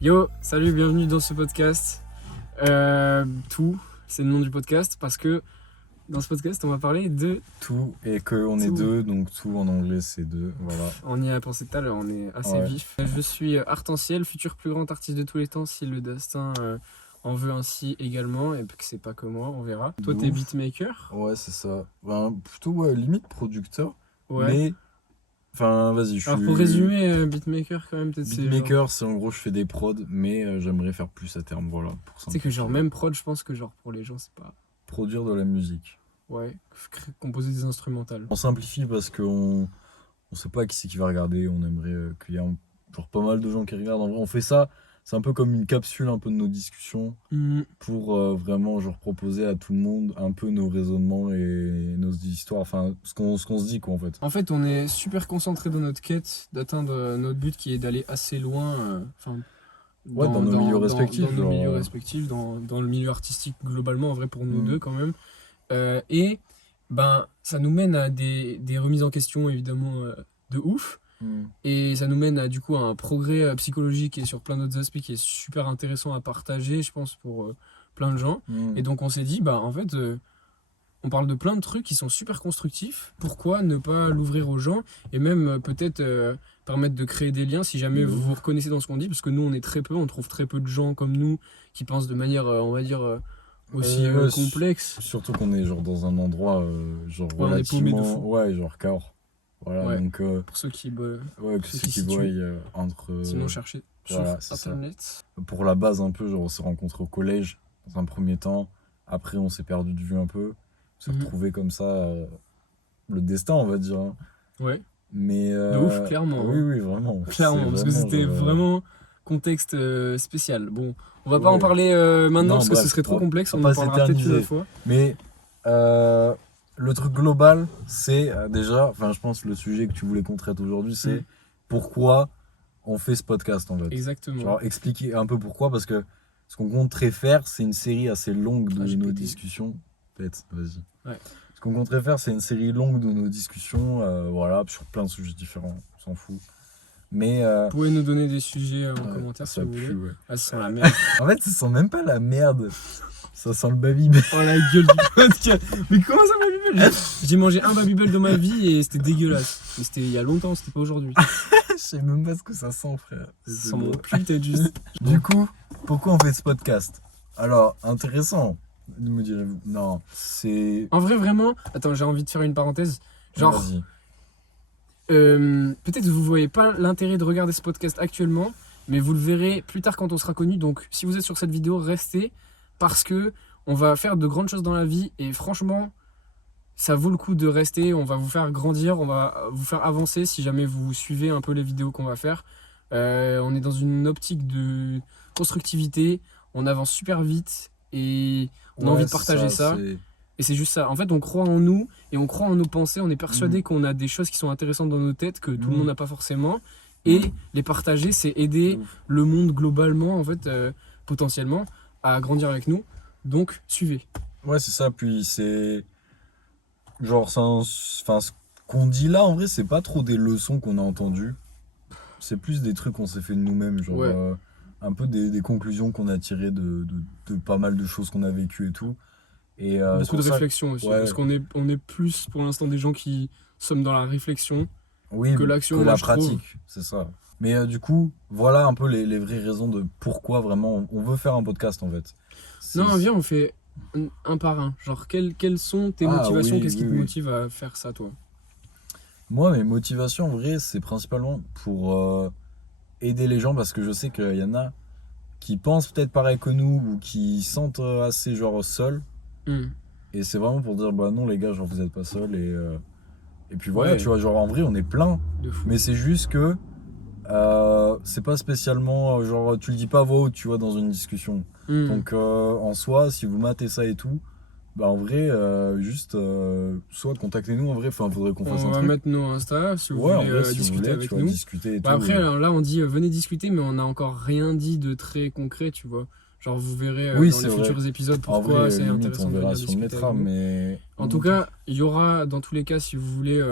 Yo, salut, bienvenue dans ce podcast. Tout, c'est le nom du podcast parce que dans ce podcast, on va parler de Tout, et qu'on est tout. deux, donc tout en anglais c'est deux, voilà. On y a pensé tout à l'heure, on est assez Ouais. vif. Je suis Artentiel, futur plus grand artiste de tous les temps, si le destin en veut ainsi également, et que c'est pas que moi, on verra. Toi, De t'es ouf. beatmaker? Ouais, c'est ça. Plutôt, limite producteur, Ouais. mais... Enfin, vas-y, je Alors suis... pour résumer, beatmaker quand même, peut-être c'est... Beatmaker, c'est en gros, je fais des prods, mais j'aimerais faire plus à terme, voilà. Pour Tu sais que genre simplifier. même prod, je pense que genre pour les gens, c'est pas... Produire de la musique. Ouais, composer des instrumentales. On simplifie parce qu'on sait pas qui c'est qui va regarder, on aimerait qu'il y ait genre pas mal de gens qui regardent. En vrai, on fait ça, c'est un peu comme une capsule un peu de nos discussions. Pour vraiment genre proposer à tout le monde un peu nos raisonnements et nos histoires, enfin ce qu'on se dit quoi en fait. En fait, on est super concentré dans notre quête d'atteindre notre but qui est d'aller assez loin, Ouais, dans nos milieux respectifs, dans nos genre, milieux respectifs, dans le milieu artistique globalement, en vrai pour nous Mm. deux quand même. Et ben, ça nous mène à des remises en question évidemment de ouf. Et ça nous mène à du coup à un progrès psychologique et sur plein d'autres aspects qui est super intéressant à partager, je pense, pour plein de gens. Et donc on s'est dit, bah en fait, on parle de plein de trucs qui sont super constructifs. Pourquoi ne pas l'ouvrir aux gens et même peut-être permettre de créer des liens si jamais De vous ouf. vous reconnaissez dans ce qu'on dit, parce que nous on est très peu, on trouve très peu de gens comme nous qui pensent de manière, on va dire, aussi Ouais, complexe. surtout qu'on est genre dans un endroit genre Ouais, on est paumé de relativement, fou. ouais, genre Cahors. Voilà, Ouais. donc Pour ceux qui, ouais, que ceux ceux qui qui voient situent. entre Sinon cherchez sur voilà, c'est ça. internet. Pour la base un peu, genre on s'est rencontrés au collège dans un premier temps, après on s'est perdu de vue un peu, on s'est Mhm. retrouvés comme ça, le destin on va dire, hein. Ouais, Mais de ouf, clairement, oui, hein. oui, vraiment. Clairement, C'est parce que c'était genre, vraiment contexte spécial. Bon, on va pas en ouais. parler maintenant Non, parce que ce bref, serait trop complexe, on on va en pas parlera peut-être une autre s'éterniser. fois. Mais le truc global, c'est déjà, enfin, je pense le sujet que tu voulais qu'on traite aujourd'hui, c'est Mm. pourquoi on fait ce podcast en fait. Exactement. Genre, expliquer un peu pourquoi, parce que ce qu'on compterait faire, c'est une série assez longue de Ah, j'ai nos pété. discussions. Peut-être, vas-y. Ouais. Ce qu'on compterait faire, c'est une série longue de nos discussions, voilà, sur plein de sujets différents, on s'en fout. Mais Vous pouvez nous donner des sujets en ouais, commentaire si ça vous pue, voulez. ouais. Ah, ça sent la merde. En fait, ça sent même pas la merde. Ça sent le Babybel. Oh la gueule du podcast. Mais comment ça, Babybel? J'ai mangé un Babybel dans ma vie et c'était dégueulasse. Mais c'était il y a longtemps, c'était pas aujourd'hui. Je sais même pas ce que ça sent, frère. Ça sent mon cul, peut-être juste. Du coup, pourquoi on fait ce podcast? Alors, intéressant, me direz-vous. Non, c'est... En vrai, vraiment, attends, j'ai envie de faire une parenthèse. Genre, Vas-y. peut-être que vous voyez pas l'intérêt de regarder ce podcast actuellement, mais vous le verrez plus tard quand on sera connu. Donc, si vous êtes sur cette vidéo, restez parce que on va faire de grandes choses dans la vie et franchement, ça vaut le coup de rester. On va vous faire grandir, on va vous faire avancer si jamais vous suivez un peu les vidéos qu'on va faire. On est dans une optique de constructivité, on avance super vite et on a envie de partager ça. Et c'est juste ça. En fait, on croit en nous et on croit en nos pensées. On est persuadé qu'on a des choses qui sont intéressantes dans nos têtes que tout le monde n'a pas forcément. Et les partager, c'est aider le monde globalement, en fait, potentiellement, à grandir avec nous. Donc, suivez. Ouais, c'est ça, puis c'est... Genre, enfin, ce qu'on dit là, en vrai, c'est pas trop des leçons qu'on a entendues. C'est plus des trucs qu'on s'est fait de nous-mêmes, genre... Ouais. Un peu des conclusions qu'on a tirées de pas mal de choses qu'on a vécues et tout. Et, c'est Beaucoup de pour ça- réflexion aussi. ouais. Parce qu'on est, on est plus, pour l'instant, des gens qui sommes dans la réflexion. Oui, que l'action, que moi, la je trouve. pratique, c'est ça. Mais du coup, voilà un peu les vraies raisons de pourquoi vraiment on veut faire un podcast en fait. Non, viens, on fait un par un. Genre, quelles sont tes Ah, motivations? oui, Qu'est-ce qui oui, te oui. motive à faire ça, toi? Moi, mes motivations en vrai, c'est principalement pour aider les gens parce que je sais qu'il y en a qui pensent peut-être pareil que nous ou qui sentent assez genre seuls. Hmm. Et c'est vraiment pour dire bah non les gars, genre vous êtes pas seuls et puis voilà, Ouais. tu vois, genre en vrai on est plein. De fou. Mais c'est juste que c'est pas spécialement genre tu le dis pas à voix haute, tu vois, dans une discussion. Hmm. Donc en soi, si vous matez ça et tout, bah en vrai, juste soit contactez-nous en vrai, enfin faudrait qu'on fasse On un va truc. mettre nos Insta si vous Ouais, en voulez vrai, si vous discuter voulez, avec tu vois, nous. discuter et Bah tout. après, alors là, on dit venez discuter, mais on n'a encore rien dit de très concret, tu vois. Genre, vous verrez Oui, dans c'est les vrai. futurs épisodes En pourquoi vrai, c'est limite, intéressant on de verra venir si on le discuter mettra, avec nous. mais... En tout cas, il y aura dans tous les cas, si vous voulez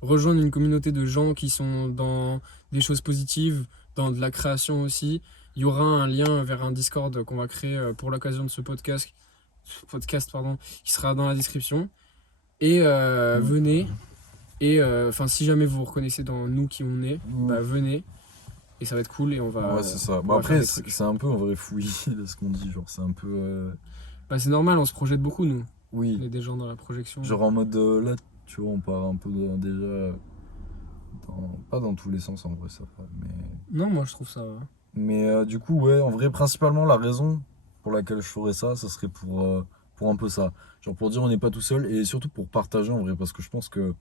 rejoindre une communauté de gens qui sont dans des choses positives, dans de la création aussi, Il y aura un lien vers un Discord qu'on va créer pour l'occasion de ce podcast, qui sera dans la description. Et venez. Et si jamais vous vous reconnaissez dans nous qui on est, venez. Et ça va être cool et on va. Ouais, c'est ça. Après, c'est un peu en vrai fouillis de ce qu'on dit. Genre, c'est un peu. C'est normal, on se projette beaucoup, nous. Oui. On est des gens dans la projection. Genre en mode là, tu vois, on part un peu déjà. Pas dans tous les sens en vrai, ça va. Mais... Non, moi je trouve ça va. Mais du coup, ouais, en vrai, principalement la raison pour laquelle je ferais ça, ça serait pour un peu ça. Genre pour dire on n'est pas tout seul et surtout pour partager en vrai, parce que je pense que,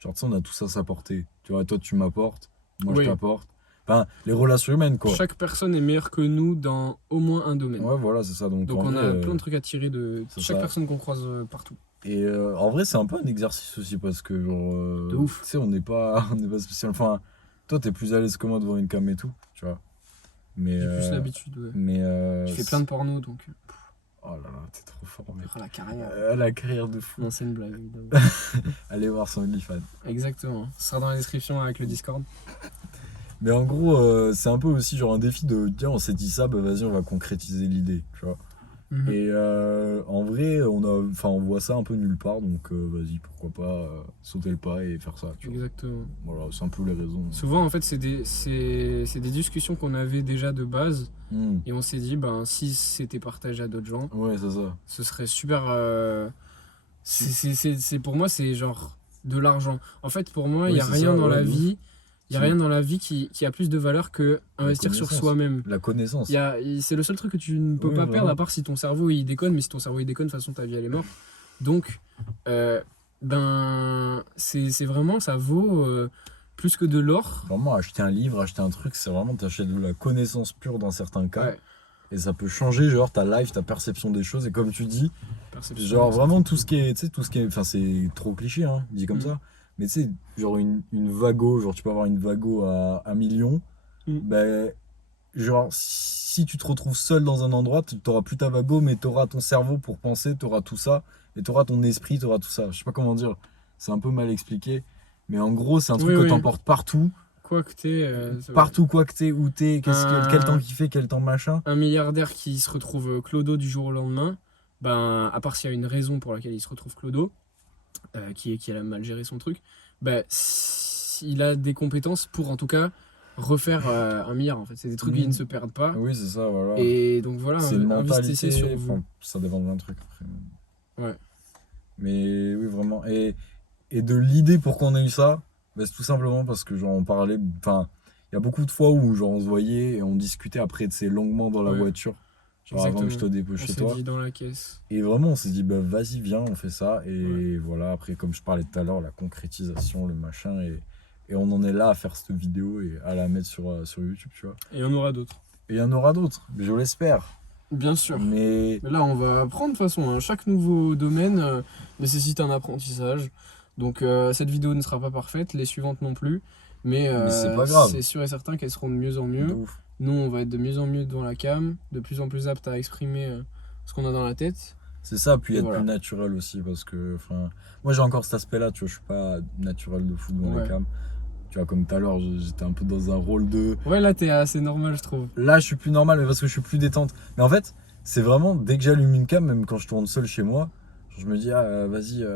genre, tu sais, on a tout ça à s'apporter. Tu vois, toi tu m'apportes, moi je t'apporte. Enfin, les relations humaines quoi. Chaque personne est meilleure que nous dans au moins un domaine. Ouais, voilà, c'est ça. Donc on vrai, a plein de trucs à tirer de chaque personne qu'on croise partout. Et en vrai, c'est un peu un exercice aussi parce que, genre. De ouf. Tu sais, on n'est pas spécial. Enfin, toi, t'es plus à l'aise que moi devant une cam et tout, tu vois. Mais. J'ai plus l'habitude, ouais. Mais. Tu fais plein de porno donc. Oh là là, t'es trop fort, mec. La carrière. La carrière de fou. Non, c'est une blague, évidemment. Allez voir son OnlyFans. Exactement. Ce sera dans la description avec le Discord. Mais en gros, c'est un peu aussi genre un défi de tiens, on s'est dit ça, bah vas-y, on va concrétiser l'idée, tu vois. Et en vrai, on voit ça un peu nulle part, donc vas-y, pourquoi pas sauter le pas et faire ça, tu vois. Exactement. Voilà, c'est un peu les raisons. Souvent, en fait, c'est des discussions qu'on avait déjà de base, et on s'est dit, si c'était partagé à d'autres gens, ouais, c'est ça. Ce serait super. Pour moi, c'est genre de l'argent. En fait, pour moi, il n'y a rien dans la vie. Il y a rien dans la vie qui a plus de valeur que investir sur soi-même. La connaissance. C'est le seul truc que tu ne peux pas perdre, à part si ton cerveau il déconne. Mais si ton cerveau il déconne, de toute façon ta vie elle est morte. Donc, c'est vraiment, ça vaut plus que de l'or. Vraiment, acheter un livre, acheter un truc, c'est vraiment t'achètes de la connaissance pure dans certains cas. Ouais. Et ça peut changer genre ta life, ta perception des choses. Et comme tu dis, genre vraiment tout ce qui est, enfin c'est trop cliché, hein, dit comme ça. Mais tu sais, genre une Vago, genre tu peux avoir une Vago à 1 million, ben, genre si tu te retrouves seul dans un endroit, tu n'auras plus ta Vago, mais tu auras ton cerveau pour penser, tu auras tout ça, et tu auras ton esprit, tu auras tout ça. Je sais pas comment dire, c'est un peu mal expliqué, mais en gros, c'est un truc que t'emportes partout. Quoi que t'es. Partout, quoi que t'es, où t'es, quel temps qu'il fait, quel temps machin. Un milliardaire qui se retrouve clodo du jour au lendemain, à part s'il y a une raison pour laquelle il se retrouve clodo, qui a mal géré son truc, il a des compétences pour en tout cas refaire 1 milliard en fait. C'est des trucs qui ne se perdent pas. Oui, c'est ça, voilà. Et donc voilà, c'est une mentalité sur vous. Ça dépend de plein de trucs après. Ouais. Mais oui, vraiment. Et de l'idée pourquoi on a eu ça, c'est tout simplement parce que genre on parlait. Enfin, il y a beaucoup de fois où genre on se voyait et on discutait après longuement dans la voiture. Genre avant que je te dépose chez toi. On s'est dit dans la caisse. Et vraiment, on s'est dit, vas-y, viens, on fait ça. Et voilà, après, comme je parlais tout à l'heure, la concrétisation, le machin. Et on en est là à faire cette vidéo et à la mettre sur YouTube, tu vois. Et il y en aura d'autres. Et il y en aura d'autres, je l'espère. Bien sûr. Mais là, on va apprendre de toute façon. Chaque nouveau domaine nécessite un apprentissage. Donc, cette vidéo ne sera pas parfaite, les suivantes non plus. Mais c'est pas grave. C'est sûr et certain qu'elles seront de mieux en mieux. Nous, on va être de mieux en mieux devant la cam, de plus en plus apte à exprimer ce qu'on a dans la tête. C'est ça, puis être plus naturel aussi, parce que moi j'ai encore cet aspect-là, tu vois, je suis pas naturel de fou devant les cams. Tu vois, comme tout à l'heure, j'étais un peu dans un rôle de... Ouais, là, t'es assez normal, je trouve. Là, je suis plus normal, mais parce que je suis plus détente. Mais en fait, c'est vraiment, dès que j'allume une cam, même quand je tourne seul chez moi, je me dis, vas-y...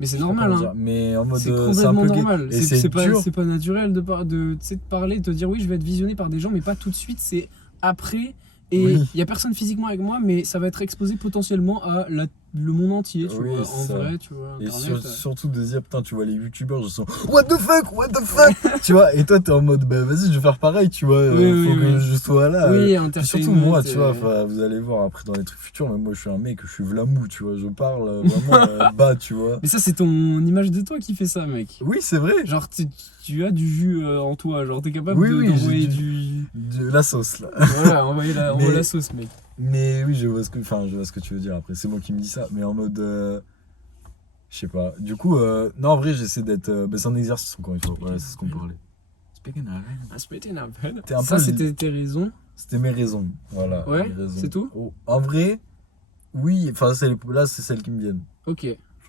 Mais c'est normal, hein. Mais en mode, c'est complètement normal. C'est pas naturel de parler, de te dire oui, je vais être visionné par des gens, mais pas tout de suite, c'est après. Et il y a personne physiquement avec moi, mais ça va être exposé potentiellement à le monde entier, tu vois, en vrai, tu vois. Internet, et surtout de dire, putain, tu vois, les youtubeurs, je sens what the fuck, tu vois, et toi, t'es en mode, vas-y, je vais faire pareil, tu vois, faut que je sois là. Oui, et surtout moi, tu vois, vous allez voir après dans les trucs futurs, mais moi, je suis un mec, je suis vlamou, tu vois, je parle vraiment bas, tu vois. Mais ça, c'est ton image de toi qui fait ça, mec. Oui, c'est vrai. Genre, tu as du jus en toi, genre, t'es capable d'envoyer de la sauce, là. Voilà, envoie la sauce, mec. Mais oui, je vois ce que tu veux dire après. C'est moi qui me dis ça, mais en mode. Je sais pas. Du coup, non, en vrai, j'essaie d'être. C'est un exercice encore une fois. Voilà, c'est ce qu'on parlait. Speaking of head. Ça, c'était tes raisons. C'était mes raisons. Voilà. Ouais, c'est tout. En vrai, oui. Enfin, là, c'est celles qui me viennent. Ok.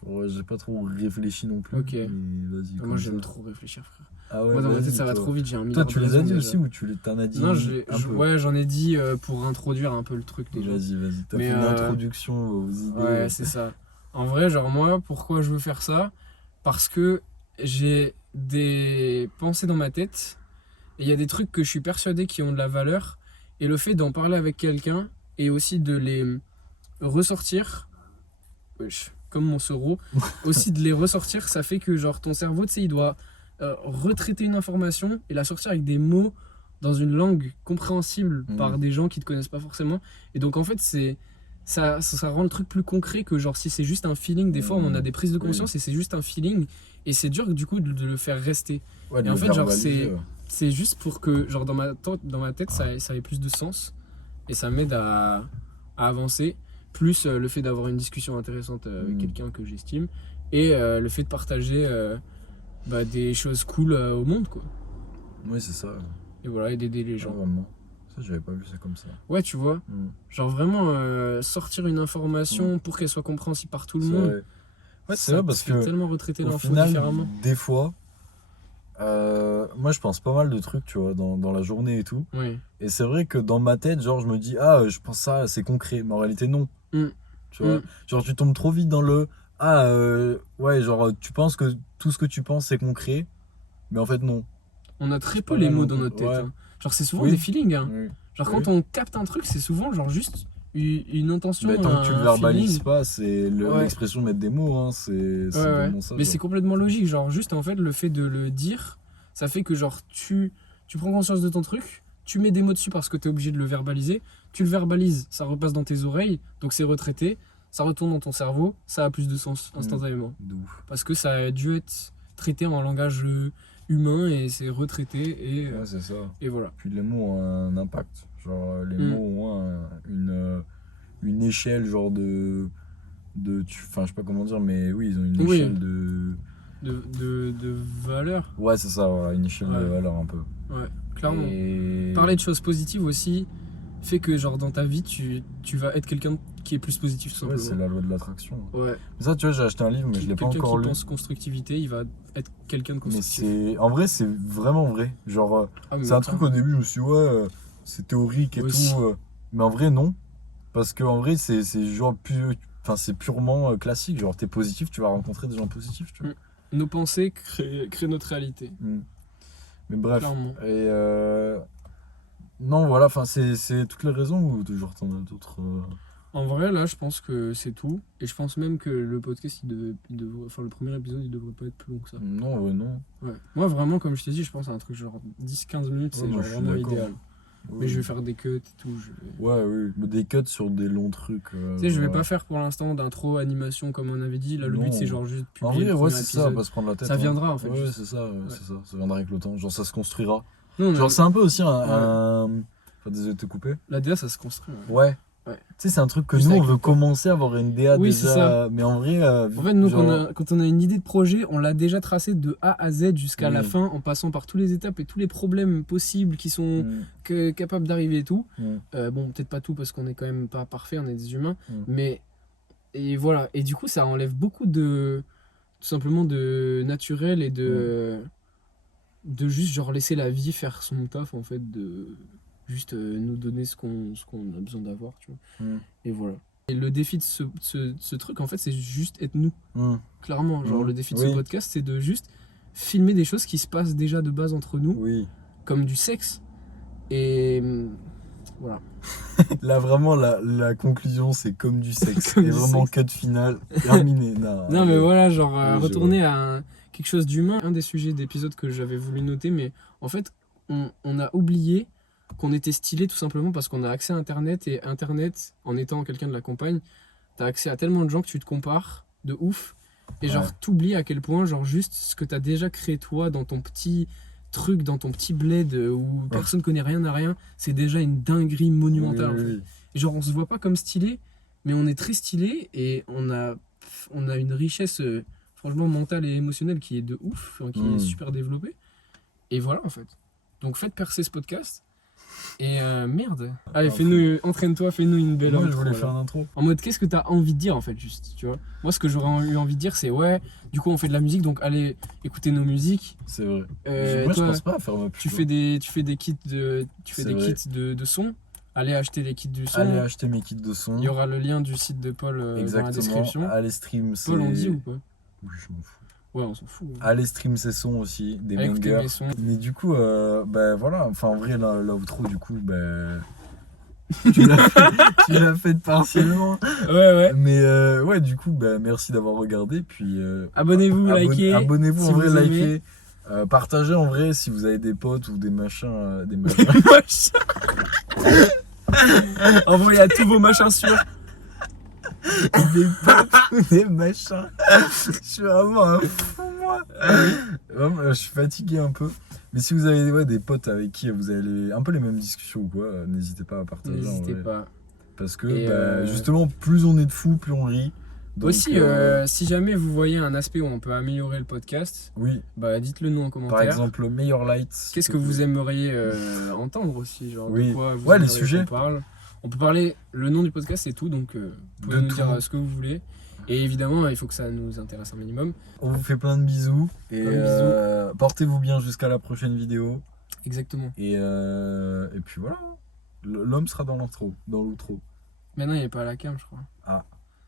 Genre, j'ai pas trop réfléchi non plus. Ok. Mais vas-y. Moi, j'aime trop réfléchir, frère. Ah ouais, Moi, dans ma tête, vas-y, ça va toi. trop vite. J'ai un Toi, milliard tu de les as raisons, dit déjà. aussi ou t'en as dit Non, un peu? ouais, j'en ai dit pour introduire un peu le truc déjà. Vas-y. T'as Mais, fait une introduction aux idées. Ouais, c'est ça. En vrai, genre moi, pourquoi je veux faire ça? Parce que j'ai des pensées dans ma tête et il y a des trucs que je suis persuadé qui ont de la valeur et le fait d'en parler avec quelqu'un et aussi de les ressortir, wesh, comme mon sereau, aussi de les ressortir, ça fait que genre ton cerveau, tu sais, il doit retraiter une information et la sortir avec des mots dans une langue compréhensible par des gens qui te connaissent pas forcément. Et donc en fait, ça rend le truc plus concret que genre si c'est juste un feeling. Des fois, on a des prises de conscience et c'est juste un feeling et c'est dur du coup de le faire rester. Ouais, Et en fait, genre c'est c'est juste pour que genre dans ma tête ça ait plus de sens et ça m'aide à avancer. Plus le fait d'avoir une discussion intéressante avec quelqu'un que j'estime et le fait de partager des choses cool au monde, quoi. Oui, c'est ça. Et voilà, et d'aider les gens. Vraiment. Ça, j'avais pas vu ça comme ça. Ouais, tu vois, genre vraiment sortir une information pour qu'elle soit compréhensible par tout le monde. Vrai. Ouais, c'est vrai parce que tellement retraiter au l'info final, différemment. des fois, moi je pense pas mal de trucs, tu vois, dans la journée et tout. Ouais. Et c'est vrai que dans ma tête, genre, je me dis, je pense ça, c'est concret. Mais en réalité, non. Tu vois, genre, tu tombes trop vite dans le, ouais, genre, tu penses que tout ce que tu penses, c'est concret. Mais en fait, non. On a très peu les mots dans notre tête. Hein. Genre, c'est souvent des feelings. Hein. Genre, quand on capte un truc, c'est souvent genre juste une intention. Mais tant que tu le verbalises feeling. pas, c'est l'expression de mettre des mots. Hein, c'est vraiment ça. Mais genre. c'est complètement logique. Genre, juste en fait, le fait de le dire, ça fait que genre tu prends conscience de ton truc, tu mets des mots dessus parce que tu es obligé de le verbaliser. Tu le verbalises, ça repasse dans tes oreilles, donc c'est retraité, ça retourne dans ton cerveau, ça a plus de sens instantanément. De ouf. Parce que ça a dû être traité en langage humain et c'est retraité et, ouais, c'est ça. Et voilà. Puis les mots ont un impact. Genre, les mots ont une échelle, genre enfin, je sais pas comment dire, mais oui, ils ont une échelle de valeur. Ouais, c'est ça, voilà, une échelle de valeur un peu. Ouais, clairement. Et... Parler de choses positives aussi fait que, genre, dans ta vie, tu vas être quelqu'un qui est plus positif, tout simplement. Ouais, c'est la loi de l'attraction. Ouais. Mais ça, tu vois, j'ai acheté un livre, mais je l'ai pas encore lu. Quelqu'un qui pense constructivité, il va être quelqu'un de constructif. Mais en vrai, c'est vraiment vrai. Genre, c'est un truc au début, je me suis dit, c'est théorique et tout. Mais en vrai, non. Parce qu'en vrai, c'est genre c'est purement classique. Genre, t'es positif, tu vas rencontrer des gens positifs, tu vois. Nos pensées créent notre réalité. Mais bref. Clairement. Et non, voilà, enfin, c'est toutes les raisons ou genre t'en as d'autres En vrai, là, je pense que c'est tout. Et je pense même que le podcast, enfin, le premier épisode, il devrait pas être plus long que ça. Non, non. Ouais. Moi, vraiment, comme je t'ai dit, je pense à un truc genre 10-15 minutes, c'est genre vraiment idéal. Mais je vais faire des cuts et tout. Oui, des cuts sur des longs trucs. Tu sais, je vais pas faire pour l'instant d'intro, animation comme on avait dit. Là, le but, c'est genre juste publier le premier c'est épisode. ça, pas se prendre la tête. Ça viendra en fait. Ouais, c'est ça, c'est ça. Ça viendra avec le temps. Genre, ça se construira. Non, genre, c'est un peu aussi Enfin, désolé de te couper. La DA, ça se construit. Ouais. Tu sais, c'est un truc que juste nous, on veut commencer à avoir une DA déjà. Ça. Mais en vrai. En fait, nous, quand on a une idée de projet, on l'a déjà tracé de A à Z jusqu'à la fin, en passant par toutes les étapes et tous les problèmes possibles qui sont capables d'arriver et tout. Bon, peut-être pas tout parce qu'on est quand même pas parfait, on est des humains. Mais. Et voilà. Et du coup, ça enlève beaucoup de. Tout simplement de naturel et de. De juste, genre, laisser la vie faire son taf, en fait. De. Juste nous donner ce qu'on a besoin d'avoir, tu vois. Et voilà. Et le défi de ce truc, en fait, c'est juste être nous. Clairement, genre le défi de ce podcast, c'est de juste filmer des choses qui se passent déjà de base entre nous, comme du sexe. Et voilà. Là, vraiment, la conclusion, c'est comme du sexe. Et vraiment, cut final, terminé. Non, mais voilà, genre retourner à quelque chose d'humain. Un des sujets d'épisode que j'avais voulu noter, mais en fait, on a oublié qu'on était stylé tout simplement parce qu'on a accès à Internet, et Internet, en étant quelqu'un de la campagne, t'as accès à tellement de gens que tu te compares de ouf et genre t'oublies à quel point genre juste ce que t'as déjà créé toi dans ton petit truc, dans ton petit bled où personne connaît rien à rien, c'est déjà une dinguerie monumentale en fait. Et genre on se voit pas comme stylé, mais on est très stylé et on a une richesse franchement mentale et émotionnelle qui est de ouf, qui est super développée. Et voilà en fait. Donc faites percer ce podcast. Et merde. Allez, entraîne-toi, fais-nous une belle Moi, je intro, voulais là. faire un intro. En mode, qu'est-ce que t'as envie de dire en fait, juste, tu vois. Moi, ce que j'aurais eu envie de dire, c'est ouais, du coup, on fait de la musique, donc allez écouter nos musiques. C'est vrai. toi, Moi, je pense pas à faire ma pub. Tu fais des kits de, C'est vrai. kits de son. Allez acheter les kits du son. Allez acheter mes kits de son. Il y aura le lien du site de Paul dans la description. Allez stream, c'est... Paul, on dit ou pas? Oui, je m'en fous. Ouais, on s'en fout. Hein. Allez stream ses sons aussi, des Allez écouter bangers. mes sons. Mais du coup, bah voilà, enfin en vrai, l'outro, du coup, bah... tu l'as fait partiellement. Ouais. Mais ouais, du coup, bah merci d'avoir regardé. Puis Abonnez-vous, likez. Abonnez-vous, si en vrai, vous aimez. likez. Partagez en vrai si vous avez des potes ou des machins. Des machins. Envoyez à tous vos machins sûrs. Des potes ou des machins. Je suis vraiment un fou, moi. Vraiment, je suis fatigué un peu. Mais si vous avez des potes avec qui vous avez un peu les mêmes discussions ou quoi, n'hésitez pas à partager. N'hésitez pas. Parce que Et justement, plus on est de fous, plus on rit. Donc, aussi, si jamais vous voyez un aspect où on peut améliorer le podcast, oui, bah dites-le nous en commentaire. par exemple, meilleur light. Qu'est-ce que vous aimeriez entendre aussi, genre Oui. de quoi vous Ouais, les aimeriez sujets. qu'on parle. On peut parler, le nom du podcast c'est tout, donc vous pouvez De nous tout. dire ce que vous voulez. Et évidemment, il faut que ça nous intéresse un minimum. On vous fait plein de bisous. Et Plein de bisous. portez-vous bien jusqu'à la prochaine vidéo. Exactement. Et puis voilà. L'homme sera dans l'outro. Maintenant, il est pas à la cam, je crois. Ah,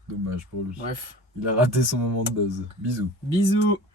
dommage pour lui. Bref. Il a raté son moment de buzz. Bisous. Bisous.